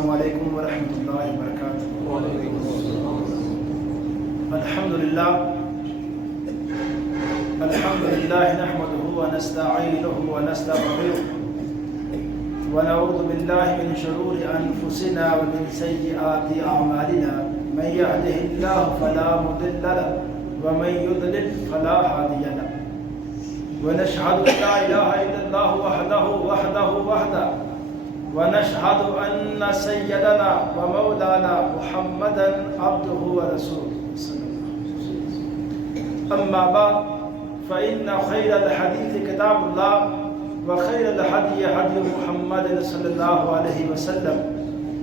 السلام علیکم ورحمۃ اللہ وبرکاتہ۔ الحمد للہ نحمده ونستعینه ونستغفره ونعوذ باللہ من شرور انفسنا ومن سیئات اعمالنا من يهده الله فلا مضل له ومن يضلل فلا هادي له ونشهد ان لا اله الا الله وحده ونشهد أن سيدنا ومولانا محمدا عبده ورسوله أما بعد فإن خير الحديث كتاب الله وخير الهدي هدي محمد صلى الله عليه وسلم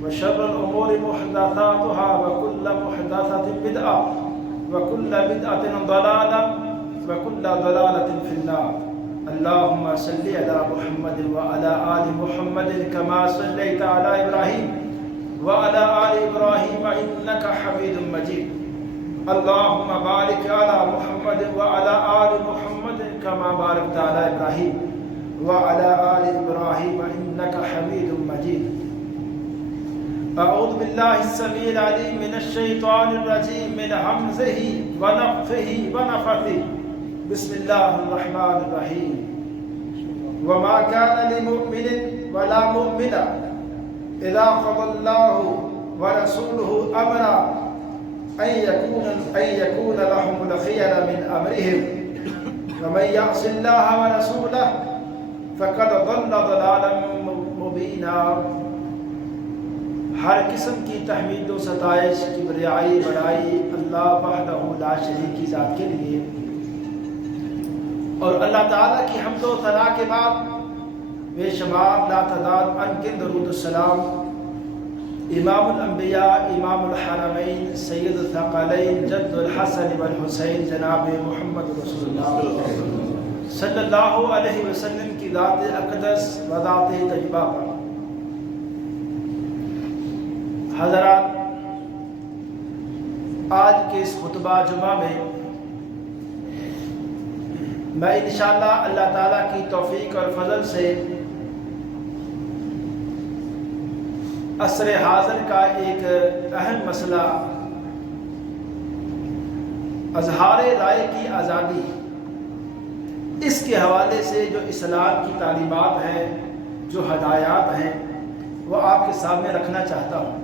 وشر الأمور محدثاتها وكل محدثة بدعة وكل بدعة ضلالة وكل ضلالة في النار۔ اللهم صل على محمد وعلى آل محمد كما صليت على إبراهيم وعلى آل إبراهيم إنك حميد مجيد۔ اللهم بارك على محمد وعلى آل محمد كما باركت على إبراهيم وعلى آل إبراهيم إنك حميد مجيد۔ أعوذ بالله السميع العليم من الشيطان الرجيم من همزه ونفخه ونفثه۔ بسم الله الرحمن الرحيم۔ وما كان لمؤمن ولا مؤمنة إذا قضى الله ورسوله أمرا أن يكون لهم الخير من أمرهم ومن يعص الله ورسوله فقد ضل ضلالا مبينا۔ ہر قسم کی تحمید و ستائش کبریائی بڑائی اللہ وحدہ لا شریک کی ذات کے لیے، اور اللہ تعالیٰ کی حمد و ثنا کے بعد بے شمار لا تعداد انگن درود السلام امام الانبیاء امام الحرمین سید الثقلین جد الحسن والحسین جناب محمد رسول اللہ صلی اللہ علیہ وسلم کی ذات اقدس و ذات طیبہ پر۔ حضرات، آج کے اس خطبہ جمعہ میں میں انشاءاللہ اللہ تعالیٰ کی توفیق اور فضل سے عصر حاضر کا ایک اہم مسئلہ اظہار رائے کی آزادی، اس کے حوالے سے جو اسلام کی تعلیمات ہیں، جو ہدایات ہیں، وہ آپ کے سامنے رکھنا چاہتا ہوں۔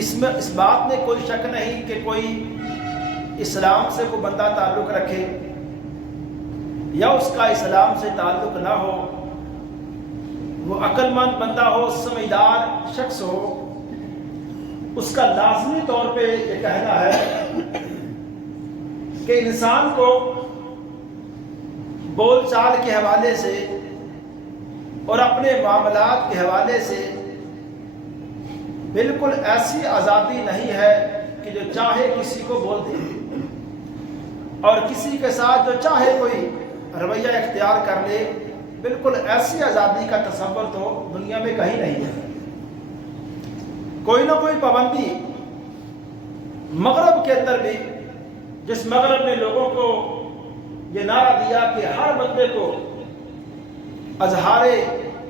اس بات میں کوئی شک نہیں کہ کوئی اسلام سے کوئی بندہ تعلق رکھے یا اس کا اسلام سے تعلق نہ ہو، وہ عقل مند بندہ ہو، سمجھدار شخص ہو، اس کا لازمی طور پہ یہ کہنا ہے کہ انسان کو بول چال کے حوالے سے اور اپنے معاملات کے حوالے سے بالکل ایسی آزادی نہیں ہے کہ جو چاہے کسی کو بول دے اور کسی کے ساتھ جو چاہے کوئی رویہ اختیار کر لے۔ بالکل ایسی آزادی کا تصور تو دنیا میں کہیں نہیں ہے۔ کوئی نہ کوئی پابندی مغرب کے اندر بھی، جس مغرب نے لوگوں کو یہ نعرہ دیا کہ ہر بندے کو اظہار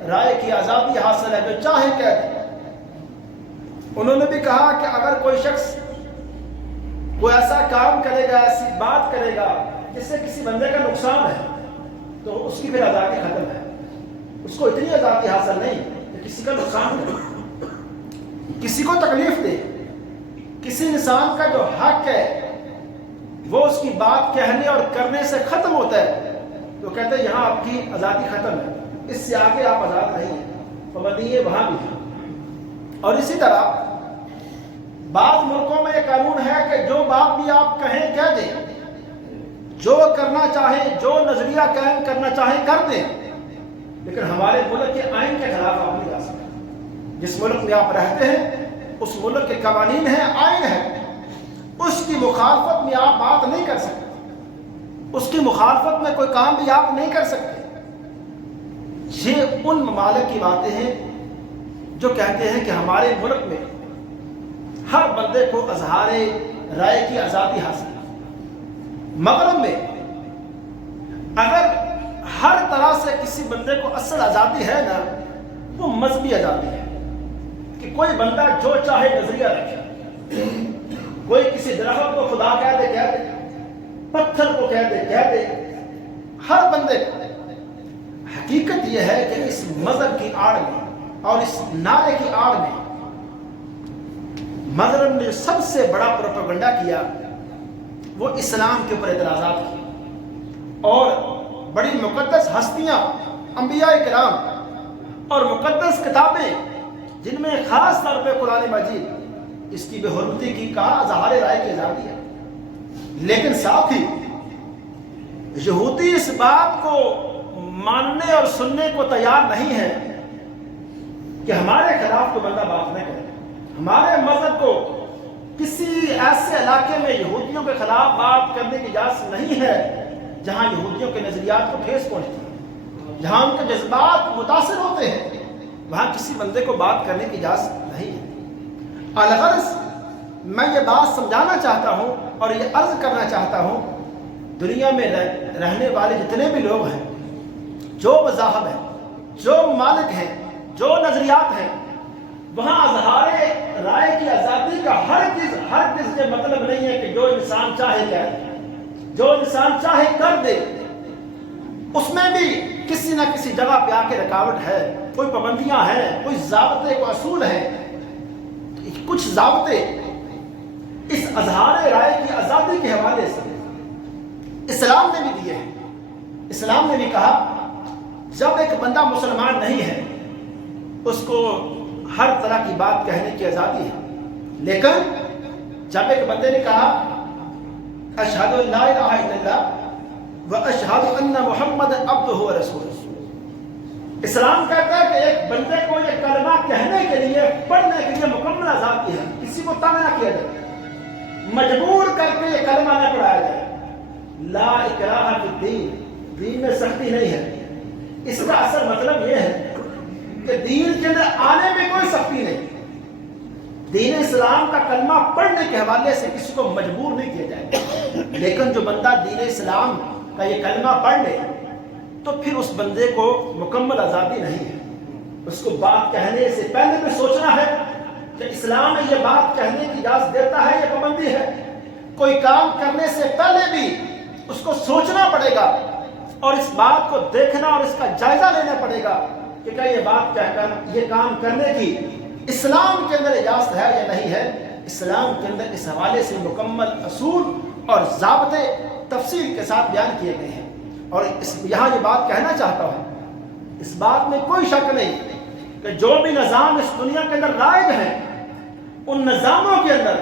رائے کی آزادی حاصل ہے، جو چاہے کہہ دے، انہوں نے بھی کہا کہ اگر کوئی شخص کوئی ایسا کام کرے گا، ایسی بات کرے گا جس سے کسی بندے کا نقصان ہے، تو اس کی پھر آزادی ختم ہے۔ اس کو اتنی آزادی حاصل نہیں کہ کسی کا نقصان کرے، کسی کو تکلیف دے۔ کسی انسان کا جو حق ہے وہ اس کی بات کہنے اور کرنے سے ختم ہوتا ہے، تو کہتے ہیں یہاں آپ کی آزادی ختم ہے، اس سے آگے آپ آزاد نہیں ہیں، پابندی وہاں بھی ہے۔ اور اسی طرح بعض ملکوں میں یہ قانون ہے کہ جو بات بھی آپ کہیں کہہ دیں، جو کرنا چاہیں، جو نظریہ قائم کرنا چاہیں کر دیں، لیکن ہمارے ملک کے آئین کے خلاف آپ نہیں جا سکتے۔ جس ملک میں آپ رہتے ہیں اس ملک کے قوانین ہیں، آئین ہے، اس کی مخالفت میں آپ بات نہیں کر سکتے، اس کی مخالفت میں کوئی کام بھی آپ نہیں کر سکتے۔ یہ ان ممالک کی باتیں ہیں جو کہتے ہیں کہ ہمارے ملک میں ہر بندے کو اظہار رائے کی آزادی حاصل ہے۔ مغرب میں اگر ہر طرح سے کسی بندے کو اصل آزادی ہے نا، وہ مذہبی آزادی ہے۔ کوئی بندہ جو چاہے نظریہ رکھے، کوئی کسی درخت کو خدا کہہ دے، پتھر کو کہہ دے، ہر بندے کو۔ حقیقت یہ ہے کہ اس مذہب کی آڑ میں اور اس نعرے کی آڑ میں مغرب نے سب سے بڑا پروپیگنڈا کیا وہ اسلام کے اوپر اعتراضات کی، اور بڑی مقدس ہستیاں، انبیاء کرام اور مقدس کتابیں جن میں خاص طور پہ قرآن مجید، اس کی بے حرمتی کی، کہا اظہار رائے کی آزادی ہے۔ لیکن ساتھ ہی یہودی اس بات کو ماننے اور سننے کو تیار نہیں ہے کہ ہمارے خلاف تو بندہ بات نہ کرے۔ ہمارے مذہب کو کسی ایسے علاقے میں یہودیوں کے خلاف بات کرنے کی اجازت نہیں ہے جہاں یہودیوں کے نظریات کو ٹھیس پہنچتی ہے، جہاں ان کے جذبات متاثر ہوتے ہیں، وہاں کسی بندے کو بات کرنے کی اجازت نہیں ہے۔ الغرض میں یہ بات سمجھانا چاہتا ہوں اور یہ عرض کرنا چاہتا ہوں، دنیا میں رہنے والے جتنے بھی لوگ ہیں، جو مذاہب ہیں، جو ممالک ہیں، جو نظریات ہیں، وہاں اظہار رائے کی آزادی کا ہرگز یہ مطلب نہیں ہے کہ جو انسان چاہے کہہ دے، جو انسان چاہے کر دے۔ اس میں بھی کسی نہ کسی جگہ پہ آ کے رکاوٹ ہے، کوئی پابندیاں ہیں، کوئی ضابطے، کوئی اصول ہیں۔ کچھ ضابطے اس اظہار رائے کی آزادی کے حوالے سے اسلام نے بھی دیے ہیں۔ اسلام نے بھی کہا جب ایک بندہ مسلمان نہیں ہے اس کو ہر طرح کی بات کہنے کی آزادی ہے، لیکن جب ایک بندے نے کہا اشہد ان لا الہ الا اللہ و اشہد ان محمد عبدہ و رسولہ، اسلام کہتا ہے کہ ایک بندے کو یہ کلمہ کہنے کے لیے، پڑھنے کے لیے مکمل آزادی ہے، کسی کو تنگ نہ کیا جائے، مجبور کر کے یہ کلمہ نہ پڑھایا جائے۔ لا اکراہ فی الدین، دین میں سختی نہیں ہے۔ اس کا اصل مطلب یہ ہے کہ دین کے اندر آنے میں کوئی سختی نہیں، دین اسلام کا کلمہ پڑھنے کے حوالے سے کسی کو مجبور نہیں کیا جائے، لیکن جو بندہ دین اسلام کا یہ کلمہ پڑھ لے تو پھر اس بندے کو مکمل آزادی نہیں ہے۔ اس کو بات کہنے سے پہلے بھی سوچنا ہے کہ اسلام میں یہ بات کہنے کی اجازت دیتا ہے، یہ پابندی ہے۔ کوئی کام کرنے سے پہلے بھی اس کو سوچنا پڑے گا اور اس بات کو دیکھنا اور اس کا جائزہ لینا پڑے گا کہ کیا یہ بات کہہ کر یہ کام کرنے کی اسلام کے اندر اجازت ہے یا نہیں ہے۔ اسلام کے اندر اس حوالے سے مکمل اصول اور ضابطے تفصیل کے ساتھ بیان کیے گئے ہیں، اور یہاں یہ بات کہنا چاہتا ہوں، اس بات میں کوئی شک نہیں کہ جو بھی نظام اس دنیا کے اندر رائج ہیں، ان نظاموں کے اندر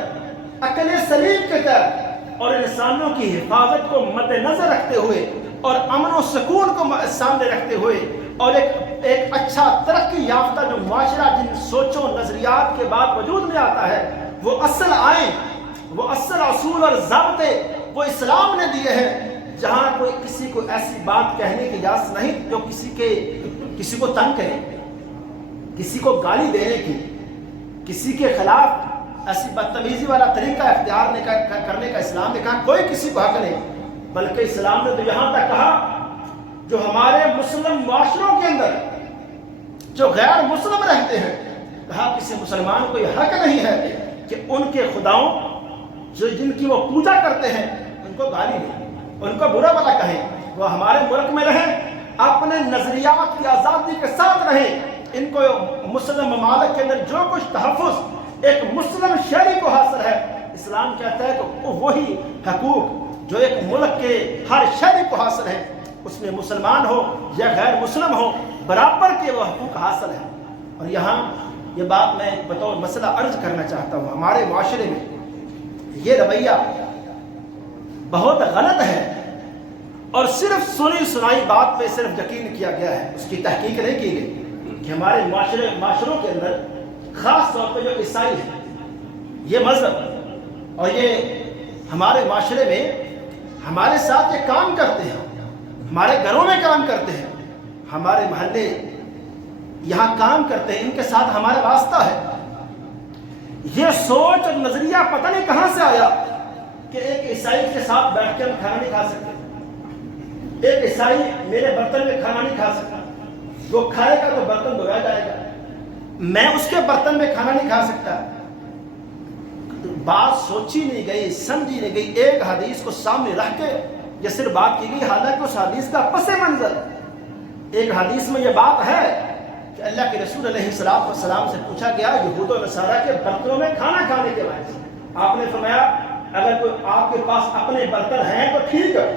عقل سلیم کے تحت اور انسانوں کی حفاظت کو مد نظر رکھتے ہوئے اور امن و سکون کو سامنے رکھتے ہوئے اور ایک اچھا ترقی یافتہ جو معاشرہ جن سوچوں نظریات کے بعد وجود میں آتا ہے، وہ اصل آئین، وہ اصل اصول اور ضابطے وہ اسلام نے دیے ہیں، جہاں کوئی کسی کو ایسی بات کہنے کی اجازت نہیں جو کسی کو تنگ کرے، کسی کو گالی دینے کی، کسی کے خلاف ایسی بدتمیزی والا طریقہ اختیار کرنے کا اسلام نے کہا کوئی کسی کو حق نہیں، بلکہ اسلام نے تو یہاں تک کہا جو ہمارے مسلم معاشروں کے اندر جو غیر مسلم رہتے ہیں، کہا کسی مسلمان کو یہ حق نہیں ہے کہ ان کے خداؤں جو جن کی وہ پوجا کرتے ہیں ان کو گالی دیں، ان کو برا بھلا کہیں۔ وہ ہمارے ملک میں رہیں، اپنے نظریات کی آزادی کے ساتھ رہیں، ان کو مسلم ممالک کے اندر جو کچھ تحفظ ایک مسلم شہری کو حاصل ہے، اسلام کہتا ہے کہ وہی حقوق جو ایک ملک کے ہر شہری کو حاصل ہے، اس میں مسلمان ہو یا غیر مسلم ہو، برابر کے وہ حقوق حاصل ہیں۔ اور یہاں یہ بات میں بطور مسئلہ عرض کرنا چاہتا ہوں، ہمارے معاشرے میں یہ رویہ بہت غلط ہے اور صرف سنی سنائی بات پہ صرف یقین کیا گیا ہے، اس کی تحقیق نہیں کی گئی کہ ہمارے معاشروں کے اندر خاص طور پہ جو عیسائی ہیں، یہ مذہب اور یہ ہمارے معاشرے میں ہمارے ساتھ یہ کام کرتے ہیں، ہمارے گھروں میں کام کرتے ہیں، ہمارے محلے یہاں کام کرتے ہیں، ان کے ساتھ ہمارا واسطہ ہے۔ یہ سوچ اور نظریہ پتہ نہیں کہاں سے آیا کہ ایک عیسائی کے ساتھ بیٹھ کے ہم کھانا نہیں کھا سکتے، ایک عیسائی میرے برتن میں کھانا نہیں کھا سکتا، وہ کھائے گا تو برتن دھویا جائے گا، میں اس کے برتن میں کھانا نہیں کھا سکتا. بات سوچی نہیں گئی، سمجھی نہیں گئی. ایک حدیث کو سامنے رکھ کے یہ صرف بات کی گئی، حالانکہ اس حدیث کا پس منظر ایک حدیث میں یہ بات ہے کہ اللہ کے رسول علیہ السلام سے پوچھا گیا یہود و نصارہ کے برتنوں میں کھانا کھانے کے بارے میں. آپ نے فرمایا اگر کوئی آپ کے پاس اپنے برتن ہیں تو ٹھیک ہے،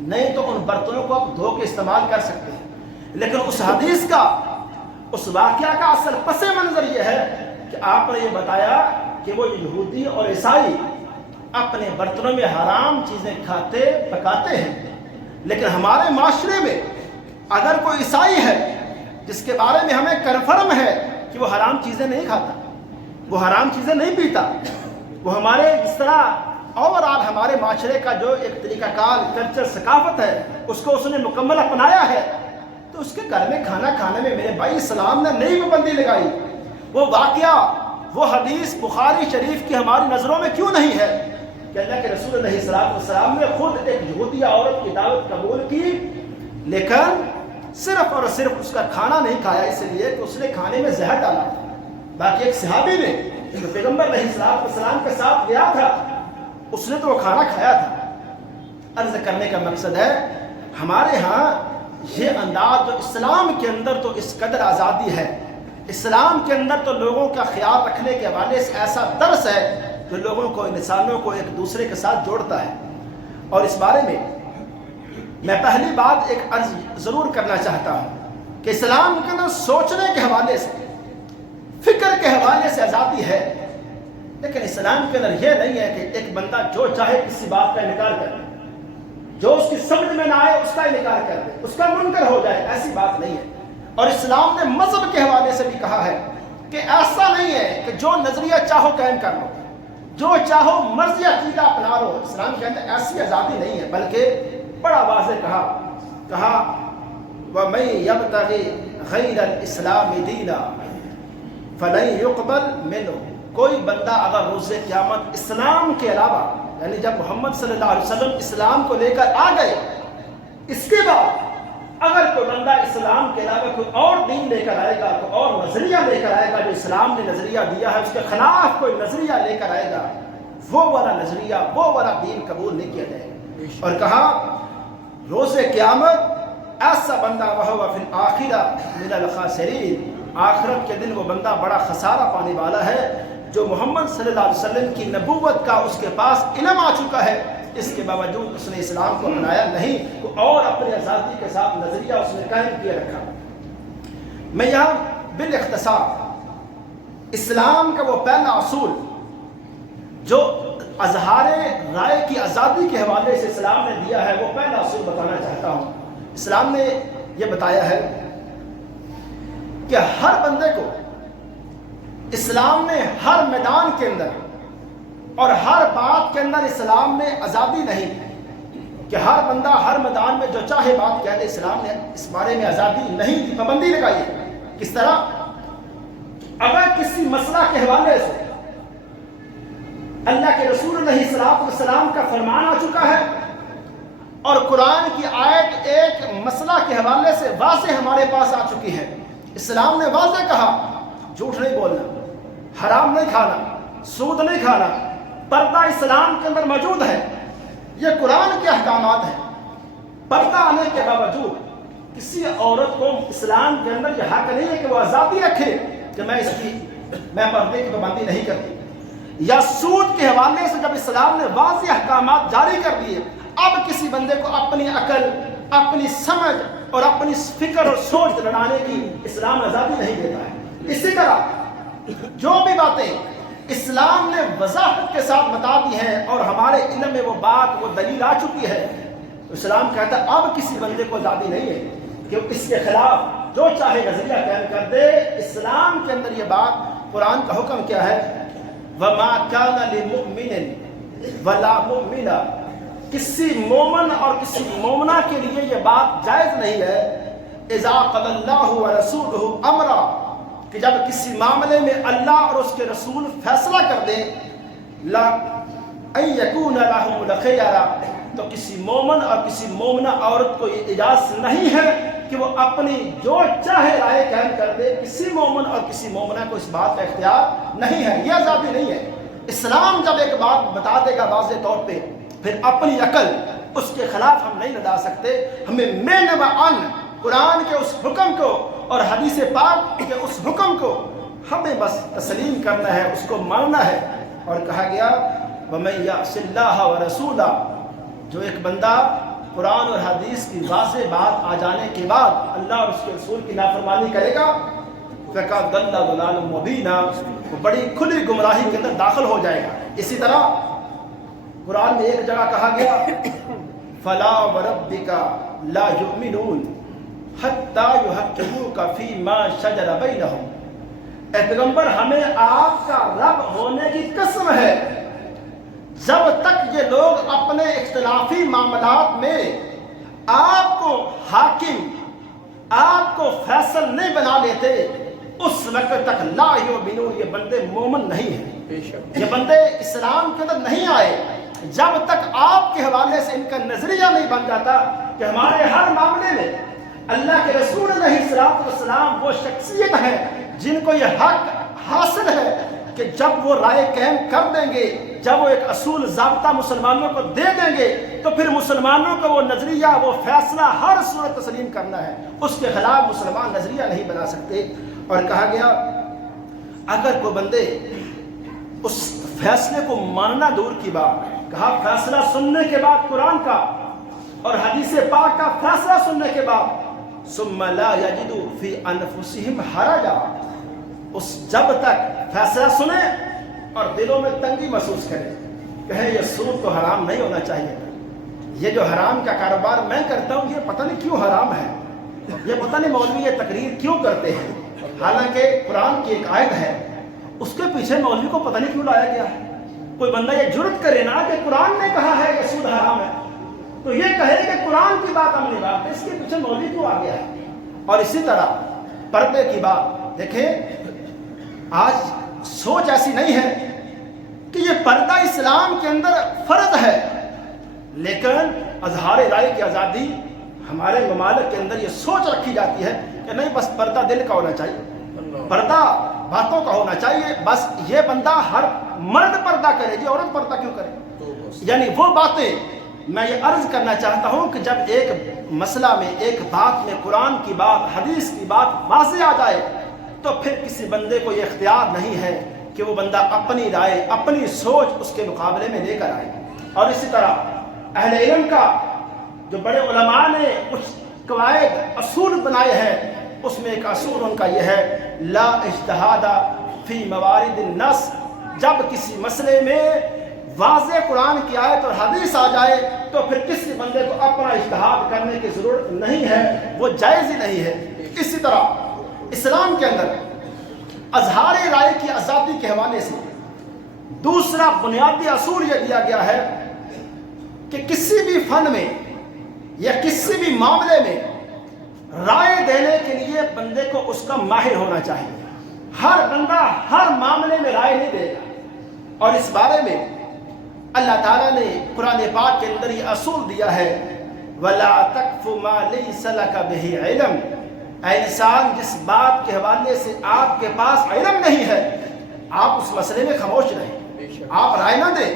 نہیں تو ان برتنوں کو آپ دھو کے استعمال کر سکتے ہیں. لیکن اس حدیث کا، اس واقعہ کا اصل پس منظر یہ ہے کہ آپ نے یہ بتایا کہ وہ یہودی اور عیسائی اپنے برتنوں میں حرام چیزیں کھاتے پکاتے ہیں. لیکن ہمارے معاشرے میں اگر کوئی عیسائی ہے جس کے بارے میں ہمیں کنفرم ہے کہ وہ حرام چیزیں نہیں کھاتا، وہ حرام چیزیں نہیں پیتا، وہ ہمارے اس طرح اوورآل ہمارے معاشرے کا جو ایک طریقہ کار، کلچر، ثقافت ہے اس کو اس نے مکمل اپنایا ہے، تو اس کے گھر میں کھانا کھانے میں میرے بھائی اسلام نے نئی پابندی لگائی. وہ واقعہ، وہ حدیث بخاری شریف کی ہماری نظروں میں کیوں نہیں ہے کہ اللہ کے رسول علیہ السلام نے خود ایک یہودیہ عورت کی دعوت قبول کی، لیکن صرف اور صرف اس کا کھانا نہیں کھایا اس لیے کہ اس نے کھانے میں زہر ڈالا تھا. باقی ایک صحابی نے جو پیغمبر علیہ السلام کے ساتھ گیا تھا اس نے تو وہ کھانا کھایا تھا. عرض کرنے کا مقصد ہے ہمارے ہاں یہ انداز جو اسلام کے اندر تو اس قدر آزادی ہے، اسلام کے اندر تو لوگوں کا خیال رکھنے کے حوالے سے ایسا درس ہے جو لوگوں کو، انسانوں کو ایک دوسرے کے ساتھ جوڑتا ہے. اور اس بارے میں پہلی بات ایک عرض ضرور کرنا چاہتا ہوں کہ اسلام کے اندر سوچنے کے حوالے سے، فکر کے حوالے سے آزادی ہے، لیکن اسلام کے اندر یہ نہیں ہے کہ ایک بندہ جو چاہے کسی بات کا انکار کر دے، جو اس کی سمجھ میں نہ آئے اس کا انکار کر دے، اس کا منکر ہو جائے. ایسی بات نہیں ہے. اور اسلام نے مذہب کے حوالے سے بھی کہا ہے کہ ایسا نہیں ہے کہ جو نظریہ چاہو قائم کر لو، جو چاہو مرضی عقیدہ اپنا لو. اسلام کے اندر ایسی آزادی نہیں ہے، بلکہ بڑا واضح کہا وَمَن يَبْتَغِ غَيْرَ الْإِسْلَامِ دِينًا فَلَن يُقْبَلْ مِنْهُ. کوئی بندہ اگر روز قیامت اسلام کے علاوہ، یعنی جب محمد صلی اللہ علیہ وسلم اسلام کو لے کر آ گئے، اس کے بعد اگر کوئی بندہ اسلام کے علاوہ کوئی اور دین لے کر آئے گا، کوئی اور نظریہ لے کر آئے گا جو اسلام نے نظریہ دیا ہے، اس کے خلاف کوئی نظریہ لے کر آئے گا، وہ والا نظریہ، وہ والا دین قبول نہیں کیا جائے گا. اور کہا روز قیامت ایسا بندہ وَهُوَ فِي الْآخِرَةِ مِنَ الْخَاسِرِينَ، آخرت کے دن وہ بندہ بڑا خسارہ پانے والا ہے جو محمد صلی اللہ علیہ وسلم کی نبوت کا اس کے پاس علم آ چکا ہے، اس کے باوجود اس نے اسلام کو اپنایا نہیں اور اپنی آزادی کے ساتھ نظریہ اس نے قائم کیے رکھا. میں یہاں بالاختصار اسلام کا وہ پہلا اصول جو اظہار رائے کی آزادی کے حوالے سے اسلام نے دیا ہے، وہ پہلا اصول بتانا چاہتا ہوں. اسلام نے یہ بتایا ہے کہ ہر بندے کو اسلام نے ہر میدان کے اندر اور ہر بات کے اندر اسلام نے آزادی نہیں دی کہ ہر بندہ ہر میدان میں جو چاہے بات کہہ دے. اسلام نے اس بارے میں آزادی نہیں دی، پابندی لگائی ہے. کس طرح اگر کسی مسئلہ کے حوالے سے اللہ کے رسول علیہ السلام کا فرمان آ چکا ہے اور قرآن کی آیت ایک مسئلہ کے حوالے سے واضح ہمارے پاس آ چکی ہے، اسلام نے واضح کہا جھوٹ نہیں بولنا، حرام نہیں کھانا، سود نہیں کھانا، پردہ اسلام کے اندر موجود ہے، یہ قرآن کے احکامات ہیں. پردہ آنے کے باوجود کسی عورت کو اسلام کے اندر یہ حق نہیں ہے کہ وہ آزادی رکھے کہ میں پردے کی پابندی نہیں کرتی. یا سود کے حوالے سے جب اسلام نے واضح احکامات جاری کر دیے، اب کسی بندے کو اپنی عقل، اپنی سمجھ اور اپنی فکر اور سوچ لڑانے کی اسلام آزادی نہیں دیتا ہے. اسی طرح جو بھی باتیں اسلام نے وضاحت کے ساتھ بتا دی ہیں اور ہمارے علم میں وہ بات، وہ دلیل آ چکی ہے، اسلام کہتا ہے اب کسی بندے کو آزادی نہیں ہے کہ اس کے خلاف جو چاہے نظریہ قائم کر دے. اسلام کے اندر یہ بات، قرآن کا حکم کیا ہے؟ وَمَا كَانَ لِمُؤْمِنٍ وَلَا مُؤْمِنَةٍ، کسی مومن اور کسی مومنہ کے لیے یہ بات جائز نہیں ہے اِذَا قَضَى اللَّهُ وَرَسُولُهُ أَمْرًا، کہ جب کسی معاملے میں اللہ اور اس کے رسول فیصلہ کر دیں، ان یکون لہم الخیرہ، تو کسی مومن اور کسی مومنہ عورت کو یہ اجازت نہیں ہے کہ وہ اپنی جو چاہے رائے قائم کر دے. کسی مومن اور کسی مومنہ کو اس بات کا اختیار نہیں ہے، یہ آزادی نہیں ہے. اسلام جب ایک بات بتا دے گا واضح طور پہ، پھر اپنی عقل اس کے خلاف ہم نہیں لڑا سکتے. ہمیں مین و ان قرآن کے اس حکم کو اور حدیث پاک کے اس حکم کو ہمیں بس تسلیم کرنا ہے، اس کو ماننا ہے. اور کہا گیا وَمَن يَعْصِ اللَّهَ وَرَسُولَهُ، جو ایک بندہ قرآن اور حدیث کی واضح بات آ جانے کے بعد اللہ اور اس کے رسول کی نافرمانی کرے گا فَقَدْ ضَلَّ ضَلَالًا مُبِينًا، وہ بڑی کھلی گمراہی کے اندر داخل ہو جائے گا. اسی طرح قرآن میں ایک جگہ کہا گیا فَلَا وَرَبِّكَ لَا يُؤْمِنُونَ حَتَّى يُحَكِّمُوكَ فِي مَا شَجَرَ بَيْنَهُمْ. اے پیغمبر ہمیں آپ کا رب ہونے کی قسم ہے، جب تک یہ لوگ اپنے اختلافی معاملات میں آپ کو حاکم، آپ کو فیصل نہیں بنا لیتے، اس وقت تک لا یؤمنون، یہ بندے مومن نہیں ہیں، یہ بندے اسلام کے اندر نہیں آئے. جب تک آپ کے حوالے سے ان کا نظریہ نہیں بن جاتا کہ ہمارے ہر معاملے میں اللہ کے رسول علیہ السلام وہ شخصیت ہے جن کو یہ حق حاصل ہے کہ جب وہ رائے قائم کر دیں گے، جب وہ ایک اصول ضابطہ مسلمانوں کو دے دیں گے، تو پھر مسلمانوں کو وہ نظریہ، وہ فیصلہ ہر صورت تسلیم کرنا ہے. اس کے خلاف مسلمان نظریہ نہیں بنا سکتے. اور کہا گیا اگر کوئی بندے اس فیصلے کو ماننا دور کی بات، کہا فیصلہ سننے کے بعد قرآن کا اور حدیث پاک کا فیصلہ سننے کے بعد ثم لا یجدوا فی انفسہم حرجا، اس جب تک فیصلہ سنیں اور دلوں میں تنگی محسوس کریں، کہیں یہ سود تو حرام نہیں ہونا چاہیے، یہ جو حرام کا کاروبار میں کرتا ہوں یہ پتہ نہیں کیوں حرام ہے، یہ پتہ نہیں مولوی یہ تقریر کیوں کرتے ہیں، حالانکہ قرآن کی ایک آیت ہے، اس کے پیچھے مولوی کو پتہ نہیں کیوں لایا گیا ہے. کوئی بندہ یہ جرت کرے نا کہ قرآن نے کہا ہے کہ سود حرام ہے، تو یہ کہے کہ قرآن کی بات عملی بات ہے، اس کے پیچھے مولوی کیوں آ گیا ہے. اور اسی طرح پردے کی بات دیکھیں، آج سوچ ایسی نہیں ہے کہ یہ پردہ اسلام کے اندر فرض ہے، لیکن اظہار رائے کی آزادی ہمارے ممالک کے اندر یہ سوچ رکھی جاتی ہے کہ نہیں بس پردہ دل کا ہونا چاہیے، پردہ باتوں کا ہونا چاہیے، بس یہ بندہ ہر مرد پردہ کرے جی، عورت پردہ کیوں کرے. یعنی وہ باتیں میں یہ عرض کرنا چاہتا ہوں کہ جب ایک مسئلہ میں، ایک بات میں قرآن کی بات، حدیث کی بات واضح آ جائے تو پھر کسی بندے کو یہ اختیار نہیں ہے کہ وہ بندہ اپنی رائے، اپنی سوچ اس کے مقابلے میں لے کر آئے. اور اسی طرح اہل علم کا جو بڑے علماء نے کچھ قواعد اصول بنائے ہیں، اس میں ایک اصول ان کا یہ ہے لا اجتہاد فی موارد النص. جب کسی مسئلے میں واضح قرآن کی آیت اور حدیث آ جائے تو پھر کسی بندے کو اپنا اجتہاد کرنے کی ضرورت نہیں ہے، وہ جائز ہی نہیں ہے. اسی طرح اسلام کے اندر اظہار رائے کی آزادی کے حوالے سے دوسرا بنیادی اصول یہ دیا گیا ہے کہ کسی بھی فن میں یا کسی بھی معاملے میں رائے دینے کے لیے بندے کو اس کا ماہر ہونا چاہیے. ہر بندہ ہر معاملے میں رائے نہیں دے گا. اور اس بارے میں اللہ تعالیٰ نے قرآن پاک کے اندر یہ اصول دیا ہے وَلَا تَقْفُ مَا لَيْسَ لَكَ بِهِ عِلْمٌ. اے انسان، جس بات کے حوالے سے آپ کے پاس علم نہیں ہے آپ اس مسئلے میں خاموش رہیں، آپ رائے نہ دیں.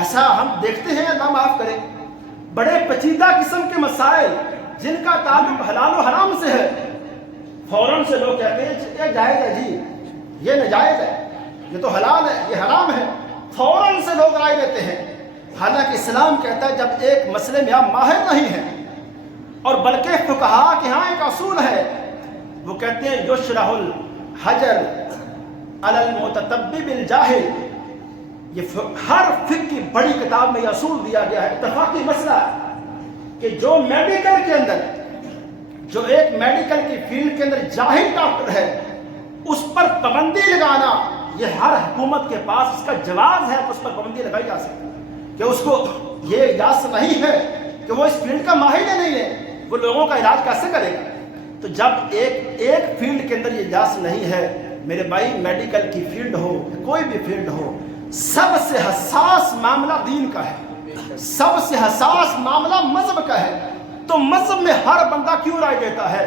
ایسا ہم دیکھتے ہیں، اللہ معاف کرے، بڑے پیچیدہ قسم کے مسائل جن کا تعلق حلال و حرام سے ہے، فوراً سے لوگ کہتے ہیں یہ جائز ہے جی، یہ ناجائز ہے، یہ تو حلال ہے، یہ حرام ہے، فوراً سے لوگ رائے دیتے ہیں. حالانکہ اسلام کہتا ہے جب ایک مسئلے میں آپ ماہر نہیں ہیں، اور بلکہ فقہاء کے ہاں ایک اصول ہے، وہ کہتے ہیں یشرح الحجر علی المتطبب الجاہل. یہ ہر فقہ کی بڑی کتاب میں یہ اصول دیا گیا ہے، اتفاقی مسئلہ کہ جو میڈیکل کے اندر، جو ایک میڈیکل کی فیلڈ کے اندر جاہل ڈاکٹر ہے، اس پر پابندی لگانا، یہ ہر حکومت کے پاس اس کا جواز ہے کہ اس پر پابندی لگائی جا سکتی ہے، کہ اس کو یہ اجازت نہیں ہے کہ وہ اس فیلڈ کا ماہر نہیں ہے، وہ لوگوں کا علاج کیسے کرے گا. تو جب ایک فیلڈ کے اندر یہ اجازت نہیں ہے، میرے بھائی میڈیکل کی فیلڈ ہو، کوئی بھی فیلڈ ہو، سب سے حساس معاملہ دین کا ہے، سب سے حساس معاملہ مذہب کا ہے، تو مذہب میں ہر بندہ کیوں رائے دیتا ہے؟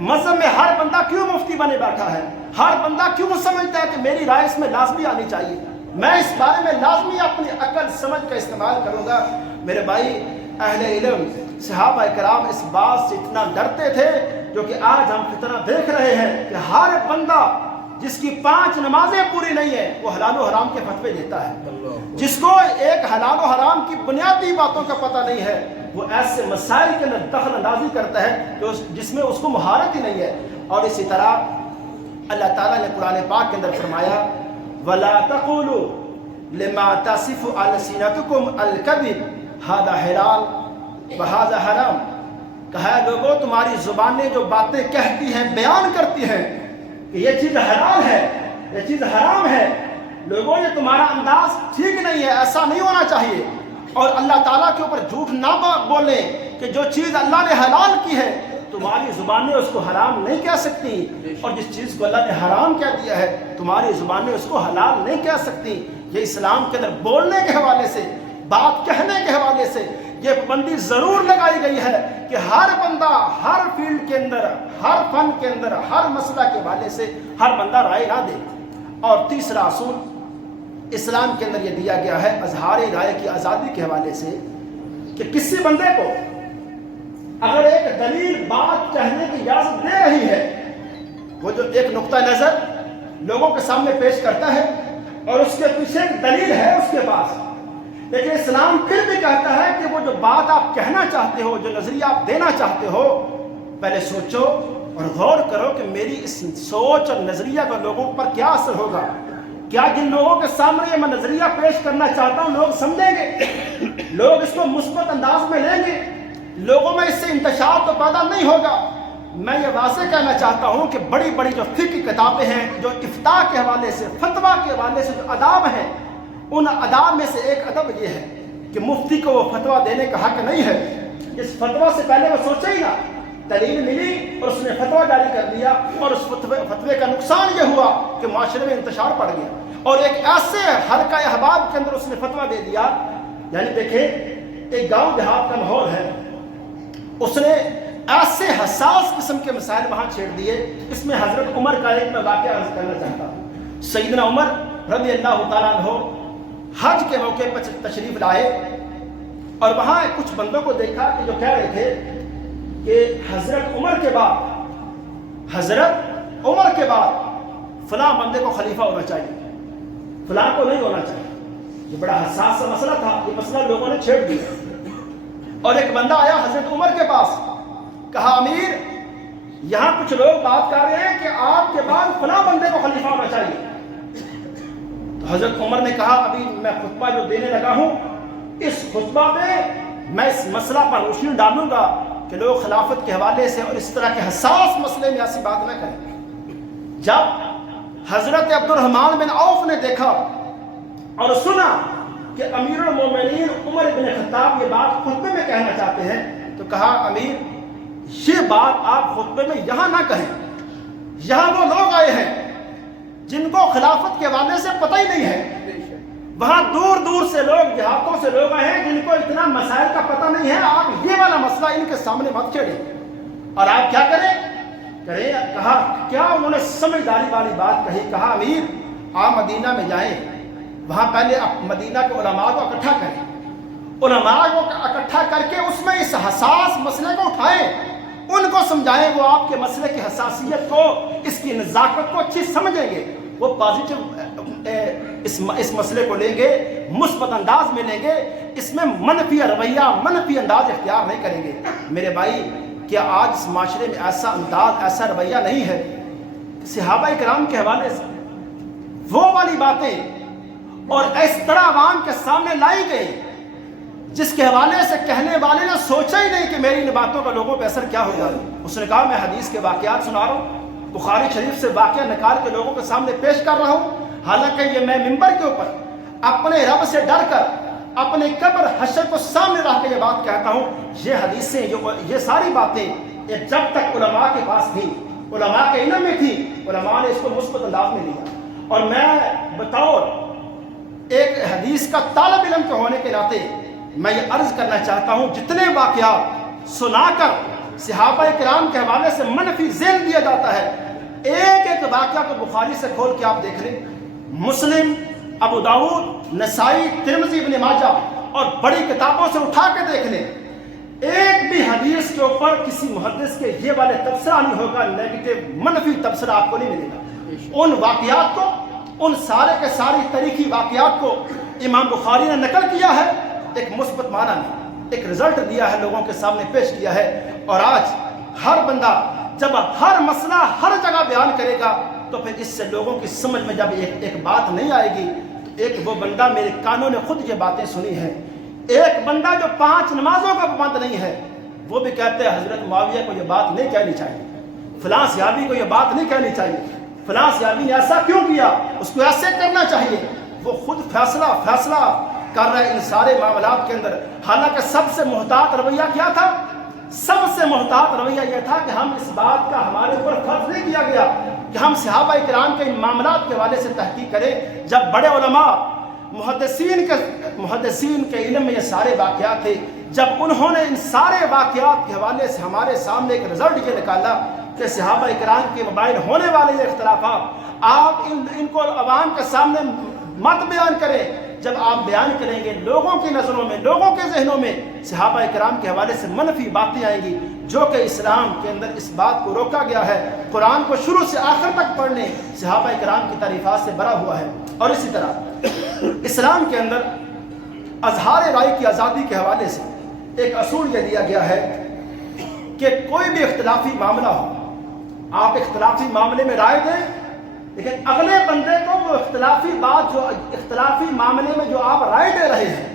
مذہب میں ہر بندہ کیوں مفتی بنے بیٹھا ہے؟ ہر بندہ کیوں سمجھتا ہے کہ میری رائے اس میں لازمی آنی چاہیے، میں اس بارے میں لازمی اپنی عقل سمجھ کا استعمال کروں گا؟ میرے بھائی، اہل علم صحابہ کرام اس بات سے اتنا ڈرتے تھے، جو کہ آج ہم فتنہ دیکھ رہے ہیں کہ ہر بندہ جس کی 5 نمازیں پوری نہیں ہے وہ حلال و حرام کے فتوے دیتا ہے، جس کو ایک حلال و حرام کی بنیادی باتوں کا پتہ نہیں ہے وہ ایسے مسائل کے اندر دخل اندازی کرتا ہے جس میں اس کو مہارت ہی نہیں ہے۔ اور اسی طرح اللہ تعالیٰ نے قرآن پاک کے اندر فرمایا وَلَا تَقُولُوا لِمَا تَصِفُ أَلْسِنَتُكُمْ الْكَذِبَ هَذَا حَلَالٌ وَهَذَا حَرَامٌ، کہا ہے لوگوں تمہاری زبانیں جو باتیں کہتی ہیں، بیان کرتی ہیں کہ یہ چیز حلال ہے، یہ چیز حرام ہے، لوگوں یہ تمہارا انداز ٹھیک نہیں ہے، ایسا نہیں ہونا چاہیے، اور اللہ تعالیٰ کے اوپر جھوٹ نہ بولیں کہ جو چیز اللہ نے حلال کی ہے تمہاری زبانیں اس کو حرام نہیں کہہ سکتی، اور جس چیز کو اللہ نے حرام کہہ دیا ہے تمہاری زبانیں اس کو حلال نہیں کہہ سکتی۔ یہ اسلام کے اندر بولنے کے حوالے سے، بات کہنے کے حوالے سے یہ پابندی ضرور لگائی گئی ہے کہ ہر بندہ ہر فیلڈ کے اندر، ہر فن کے اندر، ہر مسئلہ کے حوالے سے ہر بندہ رائے نہ دے۔ اور تیسرا اصول اسلام کے اندر یہ دیا گیا ہے اظہار رائے کی آزادی کے حوالے سے، کہ کسی بندے کو اگر ایک دلیل بات کہنے کی اجازت دے رہی ہے، وہ جو ایک نقطہ نظر لوگوں کے سامنے پیش کرتا ہے اور اس کے پیچھے ایک دلیل ہے اس کے پاس، لیکن اسلام پھر بھی کہتا ہے کہ وہ جو بات آپ کہنا چاہتے ہو، جو نظریہ آپ دینا چاہتے ہو، پہلے سوچو اور غور کرو کہ میری اس سوچ اور نظریہ کا لوگوں پر کیا اثر ہوگا، کیا جن لوگوں کے سامنے میں نظریہ پیش کرنا چاہتا ہوں لوگ سمجھیں گے، لوگ اس کو مثبت انداز میں لیں گے، لوگوں میں اس سے انتشار تو پیدا نہیں ہوگا۔ میں یہ واضح کہنا چاہتا ہوں کہ بڑی بڑی جو فقہ کی کتابیں ہیں، جو افتاء کے حوالے سے، فتویٰ کے حوالے سے جو آداب ہیں، ان آداب میں سے ایک ادب یہ ہے کہ مفتی کو وہ فتویٰ دینے کا حق نہیں ہے۔ اس فتویٰ سے پہلے وہ سوچے ہی نا، دلیل ملی اور اس نے فتویٰ جاری کر دیا، اور اس فتوے کا نقصان یہ ہوا کہ معاشرے میں انتشار پڑ گیا، اور ایک ایسے حلقہ احباب کے اندر اس نے فتویٰ دے دیا۔ یعنی دیکھیں ایک گاؤں دیہات کا ماحول ہے، اس نے ایسے حساس قسم کے مسائل وہاں چھیڑ دیے۔ اس میں حضرت عمر کا ایک میں واقعہ عرض کرنا چاہتا ہوں۔ سیدنا عمر رضی اللہ تعالیٰ عنہ حج کے موقع پر تشریف لائے، اور وہاں کچھ بندوں کو دیکھا کہ جو کہہ رہے تھے کہ حضرت عمر کے بعد فلاں بندے کو خلیفہ ہونا چاہیے، فلاں کو نہیں ہونا چاہیے۔ یہ بڑا حساس سا مسئلہ تھا، یہ مسئلہ لوگوں نے چھیڑ دیا، اور ایک بندہ آیا حضرت عمر کے پاس، کہا امیر یہاں کچھ لوگ بات کر رہے ہیں کہ آپ کے بعد فلاں بندے کو خلیفہ ہونا چاہیے۔ تو حضرت عمر نے کہا ابھی میں خطبہ جو دینے لگا ہوں، اس خطبہ میں میں اس مسئلہ پر روشنی ڈالوں گا کہ لوگ خلافت کے حوالے سے اور اس طرح کے حساس مسئلے میں ایسی بات نہ کریں۔ جب حضرت عبد الرحمن بن عوف نے دیکھا اور سنا کہ امیر المومنین عمر بن خطاب یہ بات خطبے میں کہنا چاہتے ہیں، تو کہا امیر یہ بات آپ خطبے میں یہاں نہ کہیں، یہاں وہ لوگ آئے ہیں جن کو خلافت کے حوالے سے پتہ ہی نہیں ہے، وہاں دور دور سے لوگ، دیہاتوں سے لوگ آئے ہیں جن کو اتنا مسائل کا پتہ نہیں ہے، آپ یہ والا مسئلہ ان کے سامنے مت چھیڑیں۔ اور آپ کیا کریں؟ کہا کیا انہوں نے سمجھداری والی بات کہی، کہا امیر آپ مدینہ میں جائیں، وہاں پہلے مدینہ کے علماء کو اکٹھا کریں، علماء کو اکٹھا کر کے اس میں اس حساس مسئلے کو اٹھائیں، ان کو سمجھائیں، وہ آپ کے مسئلے کی حساسیت کو، اس کی نزاکت کو اچھی سمجھیں گے، وہ پازیٹو اس مسئلے کو لیں گے، مثبت انداز میں لیں گے، اس میں منفی رویہ، منفی انداز اختیار نہیں کریں گے۔ میرے بھائی کیا آج اس معاشرے میں ایسا انداز، ایسا رویہ نہیں ہے؟ صحابہ کرام کے حوالے سے وہ والی باتیں اور اس طرح عوام کے سامنے لائی گئی جس کے حوالے سے کہنے والے نے سوچا ہی نہیں کہ میری ان باتوں کا لوگوں پہ اثر کیا ہوگا۔ اس نے کہا میں حدیث کے واقعات سنا رہا ہوں، بخاری شریف سے واقعہ نکال کے لوگوں کے سامنے پیش کر رہا ہوں، حالانکہ یہ میں منبر کے اوپر اپنے رب سے ڈر کر اپنے قبر حشر کو سامنے رکھ کے یہ بات کہتا ہوں۔ یہ حدیثیں، یہ ساری باتیں یہ جب تک علماء کے پاس تھیں، علماء کے علم میں تھی، علماء نے اس کو مثبت انداز میں لیا، اور میں بطور ایک حدیث کا طالب علم کے ہونے کے ناطے میں یہ عرض کرنا چاہتا ہوں، جتنے واقعات سنا کر صحابہ کرام کے حوالے سے منفی ذہن دیا جاتا ہے، ایک ایک واقعہ کو بخاری سے کھول کے آپ دیکھ لیں، مسلم، ابو داؤد، نسائی، ترمذی، ابن ماجہ اور بڑی کتابوں سے اٹھا کے دیکھ لیں، ایک بھی حدیث کے اوپر کسی محدث کے یہ والے تبصرہ نہیں ہوگا، نیگیٹو منفی تبصرہ آپ کو نہیں ملے گا۔ ان واقعات کو، ان سارے کے ساری تاریخی واقعات کو امام بخاری نے نقل کیا ہے، ایک مثبت معنی میں ایک رزلٹ دیا ہے، لوگوں کے سامنے پیش کیا ہے۔ اور آج ہر بندہ جب ہر مسئلہ ہر جگہ بیان کرے گا تو پھر اس سے لوگوں کی سمجھ میں جب ایک بات نہیں آئے گی تو ایک وہ بندہ، میرے کانوں نے خود یہ باتیں سنی ہیں، ایک بندہ جو 5 نمازوں کا پابند نہیں ہے، وہ بھی کہتے ہیں حضرت معاویہ کو یہ بات نہیں کہنی چاہیے، فلاں صحابی کو یہ بات نہیں کہنی چاہیے، فلاں صحابی نے ایسا کیوں کیا، اس کو ایسے کرنا چاہیے۔ وہ خود فیصلہ کر رہے ان سارے معاملات کے اندر، حالانکہ سب سے محتاط رویہ کیا تھا؟ سب سے محتاط رویہ یہ تھا کہ ہم اس بات کا ہمارے اوپر فرض نہیں کیا گیا کہ ہم صحابہ کرام کے ان معاملات کے حوالے سے تحقیق کریں۔ جب بڑے علماء محدثین کے علم میں یہ سارے واقعات تھے، جب انہوں نے ان سارے واقعات کے حوالے سے ہمارے سامنے ایک رزلٹ یہ نکالا کہ صحابہ کرام کے مابین ہونے والے یہ اختلافات آپ ان کو عوام کے سامنے مت بیان کریں۔ جب آپ بیان کریں گے، لوگوں کی نظروں میں، لوگوں کے ذہنوں میں صحابہ کرام کے حوالے سے منفی باتیں آئیں گی، جو کہ اسلام کے اندر اس بات کو روکا گیا ہے۔ قرآن کو شروع سے آخر تک پڑھنے صحابہ کرام کی تعریفات سے بھرا ہوا ہے۔ اور اسی طرح اسلام کے اندر اظہار رائے کی آزادی کے حوالے سے ایک اصول یہ دیا گیا ہے کہ کوئی بھی اختلافی معاملہ ہو، آپ اختلافی معاملے میں رائے دیں، لیکن اگلے بندے کو وہ اختلافی بات، جو اختلافی معاملے میں جو آپ رائے دے رہے ہیں،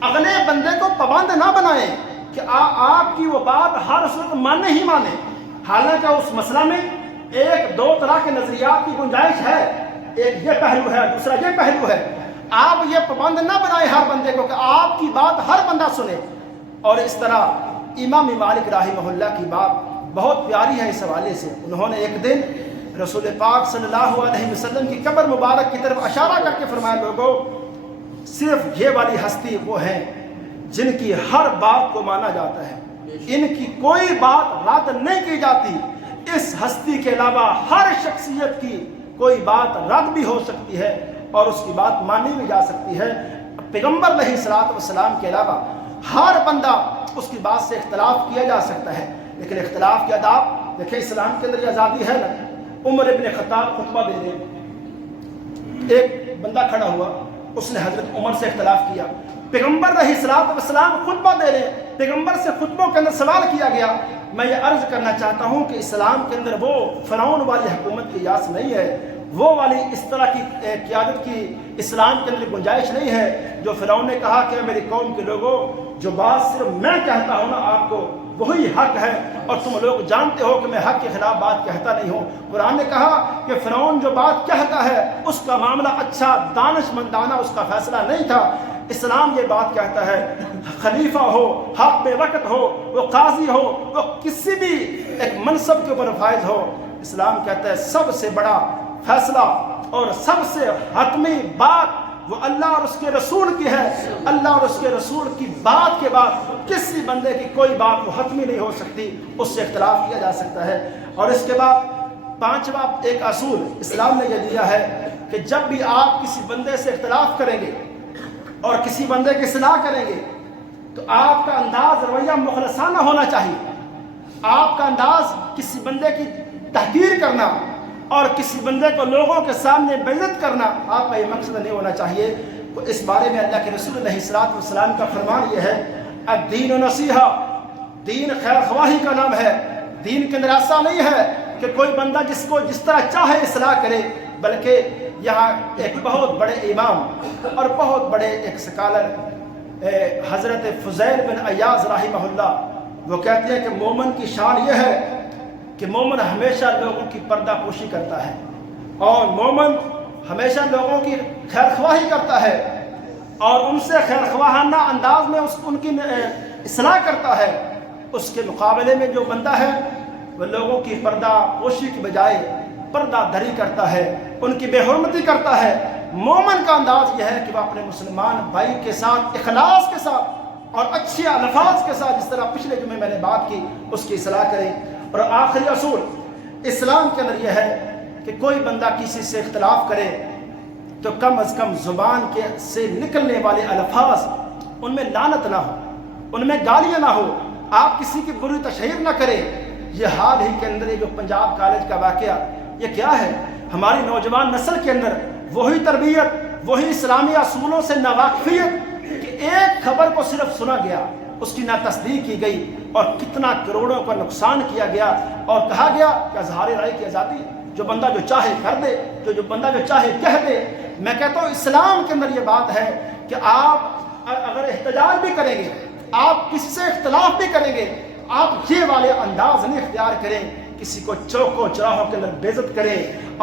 اگلے بندے کو پابند نہ بنائیں کہ آپ کی وہ بات ہر صورت مانے ہی مانے۔ حالانکہ اس مسئلہ میں ایک دو طرح کے نظریات کی گنجائش ہے، ایک یہ پہلو ہے، دوسرا یہ پہلو ہے۔ آپ یہ پابند نہ بنائیں ہر بندے کو کہ آپ کی بات ہر بندہ سنے۔ اور اس طرح امام مالک رحمہ اللہ کی بات بہت پیاری ہے اس حوالے سے۔ انہوں نے ایک دن رسول پاک صلی اللہ علیہ وسلم کی قبر مبارک کی طرف اشارہ کر کے فرمایا، لوگوں، صرف یہ والی ہستی وہ ہیں جن کی ہر بات کو مانا جاتا ہے، ان کی کوئی بات رد نہیں کی جاتی۔ اس ہستی کے علاوہ ہر شخصیت کی کوئی بات رد بھی ہو سکتی ہے اور اس کی بات مانی بھی جا سکتی ہے۔ پیغمبر علیہ الصلوۃ والسلام کے علاوہ ہر بندہ اس کی بات سے اختلاف کیا جا سکتا ہے، لیکن اختلاف کے آداب دیکھیں، اسلام کے اندر یہ آزادی ہے نا۔ عمر ابن خطاب خطبہ دے رہے، ایک بندہ کھڑا ہوا، اس نے حضرت عمر سے اختلاف کیا، پیغمبر علیہ الصلوۃ والسلام خطبہ دے رہے، پیغمبر سے خطبوں کے اندر سوال کیا گیا۔ میں یہ عرض کرنا چاہتا ہوں کہ اسلام کے اندر وہ فرعون والی حکومت کی یاس نہیں ہے، وہ والی اس طرح کی قیادت کی اسلام کے اندر گنجائش نہیں ہے جو فرعون نے کہا کہ میری قوم کے لوگوں، جو بات صرف میں کہتا ہوں نا آپ کو وہی حق ہے، اور تم لوگ جانتے ہو کہ میں حق کے خلاف بات کہتا نہیں ہوں۔ قرآن نے کہا کہ فرعون جو بات کہتا ہے اس کا معاملہ اچھا دانش مندانہ اس کا فیصلہ نہیں تھا۔ اسلام یہ بات کہتا ہے، خلیفہ ہو، حق بے وقت ہو، وہ قاضی ہو، وہ کسی بھی ایک منصب کے اوپر فائز ہو، اسلام کہتا ہے سب سے بڑا فیصلہ اور سب سے حتمی بات وہ اللہ اور اس کے رسول کی ہے۔ اللہ اور اس کے رسول کی بات کے بعد کسی بندے کی کوئی بات وہ حتمی نہیں ہو سکتی، اس سے اختلاف کیا جا سکتا ہے۔ اور اس کے بعد پانچواں ایک اصول اسلام نے یہ دیا ہے کہ جب بھی آپ کسی بندے سے اختلاف کریں گے اور کسی بندے کی اصلاح کریں گے تو آپ کا انداز رویہ مخلصانہ ہونا چاہیے۔ آپ کا انداز کسی بندے کی تحقیر کرنا اور کسی بندے کو لوگوں کے سامنے بےعزت کرنا آپ کا یہ مقصد نہیں ہونا چاہیے۔ تو اس بارے میں اللہ کے رسول علیہ الصلوۃ والسلام کا فرمان یہ ہے، الدین نصیحہ، دین خیر خواہی کا نام ہے۔ دین کے اندر ایسا نہیں ہے کہ کوئی بندہ جس کو جس طرح چاہے اصلاح کرے، بلکہ یہاں ایک بہت بڑے امام اور بہت بڑے ایک سکالر حضرت فضیل بن عیاض رحمہ اللہ، وہ کہتے ہیں کہ مومن کی شان یہ ہے کہ مومن ہمیشہ لوگوں کی پردہ پوشی کرتا ہے اور مومن ہمیشہ لوگوں کی خیر خواہی کرتا ہے اور ان سے خیر خواہانہ انداز میں ان کی اصلاح کرتا ہے۔ اس کے مقابلے میں جو بندہ ہے وہ لوگوں کی پردہ پوشی کی بجائے پردہ دری کرتا ہے، ان کی بے حرمتی کرتا ہے، مومن کا انداز یہ ہے کہ وہ اپنے مسلمان بھائی کے ساتھ اخلاص کے ساتھ اور اچھے الفاظ کے ساتھ، جس طرح پچھلے جمعے میں نے بات کی، اس کی اصلاح کرے۔ اور آخری اصول اسلام کے اندر یہ ہے کہ کوئی بندہ کسی سے اختلاف کرے تو کم از کم زبان کے سے نکلنے والے الفاظ ان میں لعنت نہ ہو، ان میں گالیاں نہ ہو، آپ کسی کی بری تشہیر نہ کریں۔ یہ حال ہی کے اندر یہ جو پنجاب کالج کا واقعہ، یہ کیا ہے؟ ہماری نوجوان نسل کے اندر وہی تربیت، وہی اسلامی اصولوں سے ناواقفیت کہ ایک خبر کو صرف سنا گیا، اس کی نہ تصدیق کی گئی، اور کتنا کروڑوں کا نقصان کیا گیا، اور کہا گیا کہ اظہار رائے کی آزادی ہے، جو بندہ جو چاہے کر دے، جو بندہ جو چاہے کہہ دے۔ میں کہتا ہوں اسلام کے اندر یہ بات ہے کہ آپ اگر احتجاج بھی کریں گے، آپ کسی سے اختلاف بھی کریں گے، آپ یہ والے انداز نہیں اختیار کریں، کسی کو چوکوں چراہوں کے اندر بے عزت کریں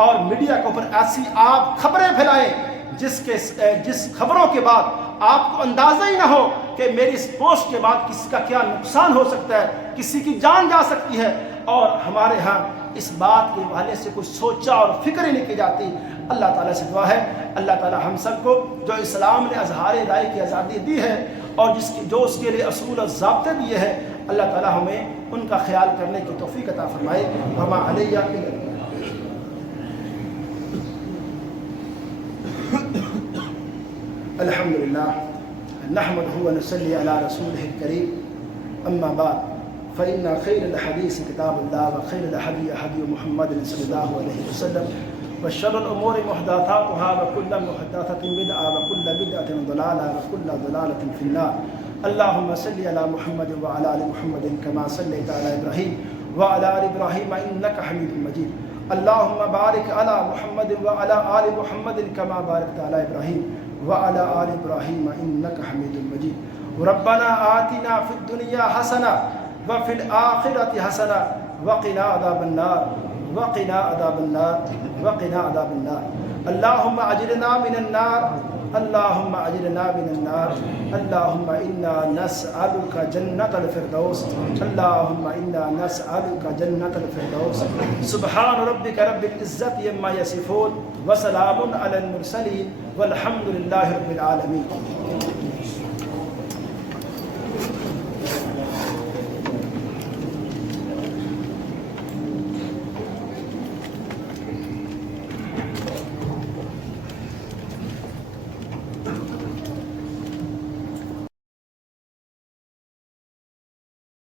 اور میڈیا کے اوپر ایسی آپ خبریں پھیلائیں جس خبروں کے بعد آپ کو اندازہ ہی نہ ہو کہ میری اس پوسٹ کے بعد کسی کا کیا نقصان ہو سکتا ہے، کسی کی جان جا سکتی ہے، اور ہمارے ہاں اس بات کے حوالے سے کچھ سوچا اور فکر ہی نہیں کی جاتی۔ اللہ تعالیٰ سے دعا ہے اللہ تعالیٰ ہم سب کو جو اسلام نے اظہار رائے کی آزادی دی ہے اور جو اس کے لیے اصول اور ضابطے دیے ہیں، اللہ تعالیٰ ہمیں ان کا خیال کرنے کی توفیق عطا فرمائے۔ وما علیہ الحمدللہ نحمده ونصلی علی رسولہ الکریم، اما بعد فإن خیر الحدیث کتاب اللہ وخیر الہدی ہدی محمد صلی اللہ علیہ وسلم وشر الامور محدثاتها وكل محدثة بدعة وكل بدعة ضلالة وكل ضلالة في النار۔ اللهم صل على محمد وعلى آل محمد كما صليت على إبراهيم وعلى آل إبراهيم إنك حميد مجيد۔ اللهم بارك على محمد وعلى آل محمد كما باركت على إبراهيم وعلى آل إبراهيم إنك حميد مجيد۔ ربنا آتنا في الدنيا حسنة وفي الآخرة حسنة وقنا عذاب النار وقنا عذاب النار وقنا عذاب النار۔ اللهم أجرنا من النار، اللهم أجرنا من النار، اللهم إنا نسألك جنة الفردوس، اللهم إنا نسألك جنة الفردوس۔ سبحان ربك رب العزة عما يصفون وسلام على المرسلين والحمد لله رب العالمين۔